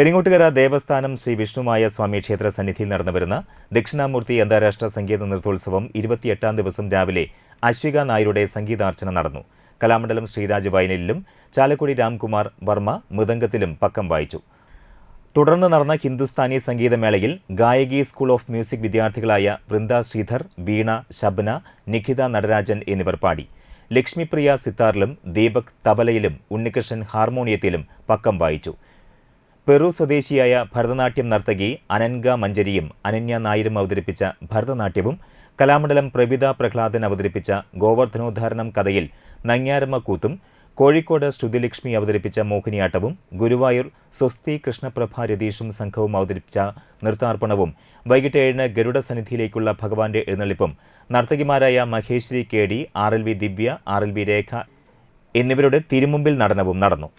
പെരിങ്ങോട്ടുകര ദേവസ്ഥാനം ശ്രീ വിഷ്ണുമായ സ്വാമി ക്ഷേത്ര സന്നിധിയിൽ നടന്നുവരുന്ന ദക്ഷിണാമൂർത്തി അന്താരാഷ്ട്ര സംഗീത നൃത്തോത്സവം 28ാം ദിവസം രാവിലെ അശ്വിക നായരുടെ സംഗീതാർച്ചന നടന്നു. കലാമണ്ഡലം ശ്രീരാജ് വയലിനിലും ചാലക്കുടി രാംകുമാർ വർമ്മ മൃദംഗത്തിലും പക്കം വായിച്ചു. തുടർന്ന് നടന്ന ഹിന്ദുസ്ഥാനി സംഗീതമേളയിൽ ഗായകി സ്കൂൾ ഓഫ് മ്യൂസിക് വിദ്യാർത്ഥികളായ വൃന്ദ ശ്രീധർ, വീണ, ശബ്ന, നിഖിത നടരാജൻ എന്നിവർ പാടി. ലക്ഷ്മിപ്രിയ സിത്താറിലും ദീപക് തബലയിലും ഉണ്ണികൃഷ്ണൻ ഹാർമോണിയത്തിലും പക്കം വായിച്ചു. പെറു സ്വദേശിയായ ഭരതനാട്യം നർത്തകി അനൻഗ മഞ്ചരിയും അനന്യ നായരും അവതരിപ്പിച്ച ഭരതനാട്യവും കലാമണ്ഡലം പ്രവിത പ്രഹ്ലാദൻ അവതരിപ്പിച്ച ഗോവർദ്ധനോദ്ധാരണം കഥയിൽ നങ്ങ്യാരമ്മ കൂത്തും കോഴിക്കോട് ശ്രുതിലക്ഷ്മി അവതരിപ്പിച്ച മോഹിനിയാട്ടവും ഗുരുവായൂർ സ്വസ്തി കൃഷ്ണപ്രഭ രതീഷും സംഘവും അവതരിപ്പിച്ച നൃത്താർപ്പണവും വൈകിട്ട് 7-ന് ഗരുഡ സന്നിധിയിലേക്കുള്ള ഭഗവാന്റെ എഴുന്നള്ളിപ്പും നർത്തകിമാരായ മഹേശ്വരി KD, RLV ദിവ്യ, RLV രേഖ എന്നിവരുടെ തിരുമുമ്പിൽ നടനവും നടന്നു.